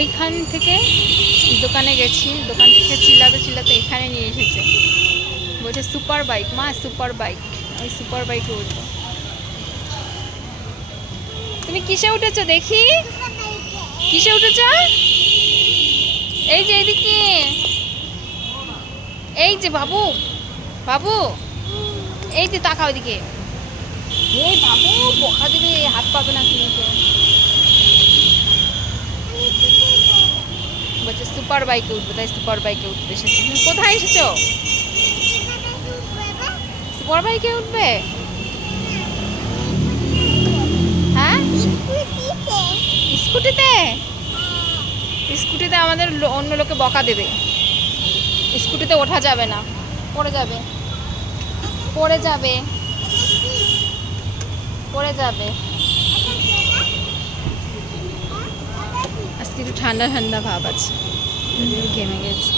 ওইখান থেকে দোকানে গেছি, দোকান থেকে চিল্লাতে চিল্লাতে এখানে নিয়ে এসেছে। বলছে সুপার বাইক মা, সুপার বাইক। ওই সুপার বাইকে উঠবো। তুমি কিসে উঠেছো দেখি? কিসে উঠেছো? এই যে এদিকে, এই যে বাবু, বাবু এই যে তাকাও এদিকে। এই বাবু বকা দেবে, হাত পাবে না কিন্তু। বলছে সুপার বাইকে উঠবে, তাই সুপার বাইকে উঠতে এসেছে। তুমি কোথায় এসেছো? সুপার বাইকে উঠবে? হ্যাঁ, স্কুটিতে? স্কুটিতে আমাদের অন্য লোকে বকা দেবে। স্কুটিতে ওঠা যাবে না, পড়ে যাবে, পড়ে যাবে, পড়ে যাবে। আজকে একটু ঠান্ডা ঠান্ডা ভাব আছে, ঘেমে গেছে।